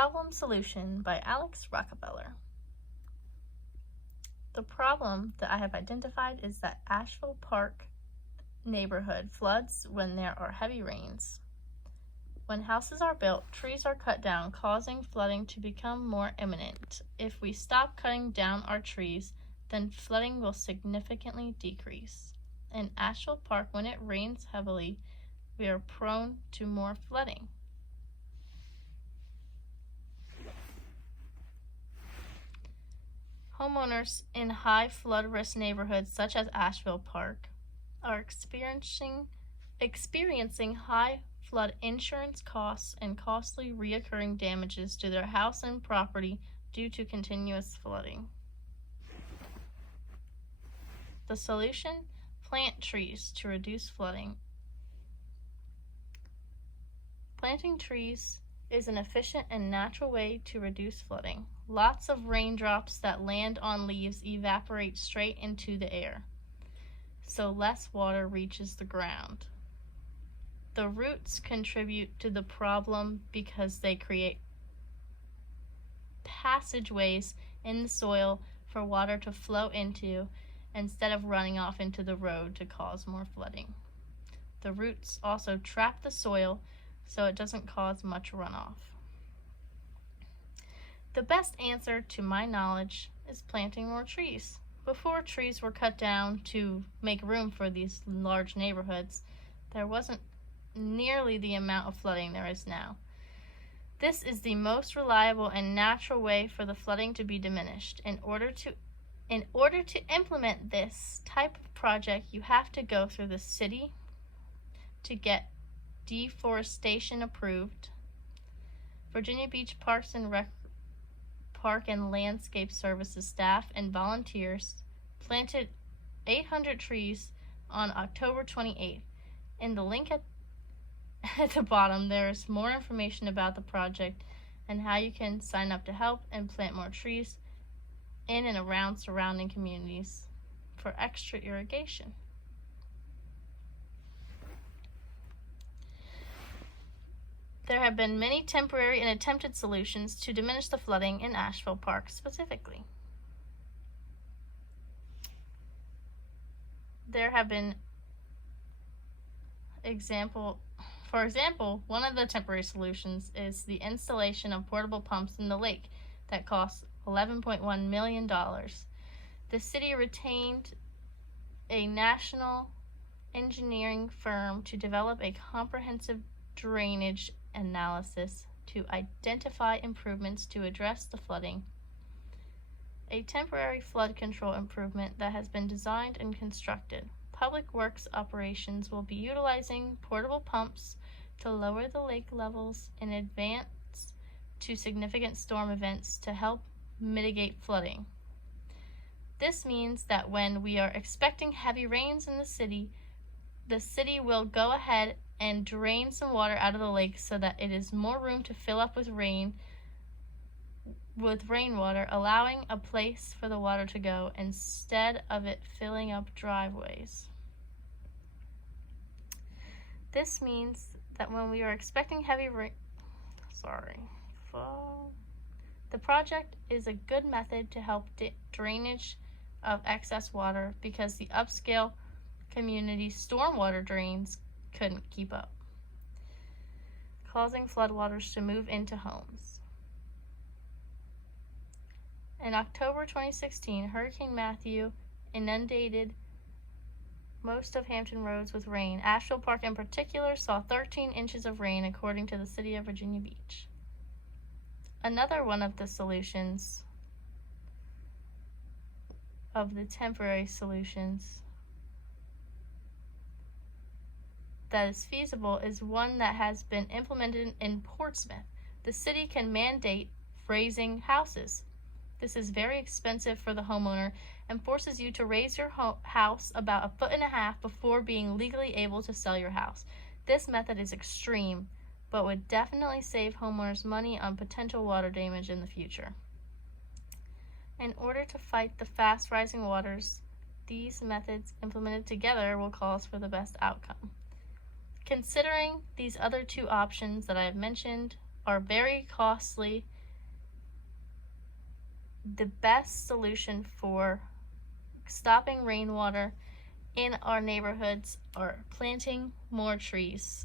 Problem Solution by Alex Rockefeller. The problem that I have identified is that Asheville Park neighborhood floods when there are heavy rains. When houses are built, trees are cut down, causing flooding to become more imminent. If we stop cutting down our trees, then flooding will significantly decrease. In Asheville Park, when it rains heavily, we are prone to more flooding. Homeowners in high flood risk neighborhoods such as Asheville Park are experiencing high flood insurance costs and costly reoccurring damages to their house and property due to continuous flooding. The solution: plant trees to reduce flooding. Planting trees is an efficient and natural way to reduce flooding. Lots of raindrops that land on leaves evaporate straight into the air, so less water reaches the ground. The roots contribute to the problem because they create passageways in the soil for water to flow into instead of running off into the road to cause more flooding. The roots also trap the soil so it doesn't cause much runoff. The best answer, to my knowledge, is planting more trees. Before trees were cut down to make room for these large neighborhoods, there wasn't nearly the amount of flooding there is now. This is the most reliable and natural way for the flooding to be diminished. In order to implement this type of project, you have to go through the city to get deforestation approved. Virginia Beach Park and Landscape Services staff and volunteers planted 800 trees on October 28th. In the link at the bottom, there is more information about the project and how you can sign up to help and plant more trees in and around surrounding communities for extra irrigation. There have been many temporary and attempted solutions to diminish the flooding in Asheville Park specifically. There have been For example, one of the temporary solutions is the installation of portable pumps in the lake that costs $11.1 million. The city retained a national engineering firm to develop a comprehensive drainage analysis to identify improvements to address the flooding. A temporary flood control improvement that has been designed and constructed. Public Works operations will be utilizing portable pumps to lower the lake levels in advance to significant storm events to help mitigate flooding. This means that when we are expecting heavy rains in the city will go ahead and drain some water out of the lake so that it is more room to fill up with rainwater, allowing a place for the water to go instead of it filling up driveways. This means that when we are expecting heavy rain, the project is a good method to help drainage of excess water because the upscale community stormwater drains couldn't keep up, causing floodwaters to move into homes. In October 2016, Hurricane Matthew inundated most of Hampton Roads with rain. Asheville Park in particular saw 13 inches of rain, according to the City of Virginia Beach. Another one of the solutions, of the temporary solutions, that is feasible is one that has been implemented in Portsmouth. The city can mandate raising houses. This is very expensive for the homeowner and forces you to raise your house about 1.5 feet before being legally able to sell your house. This method is extreme, but would definitely save homeowners money on potential water damage in the future. In order to fight the fast rising waters, these methods implemented together will cause for the best outcome. Considering these other two options that I have mentioned are very costly. The best solution for stopping rainwater in our neighborhoods are planting more trees.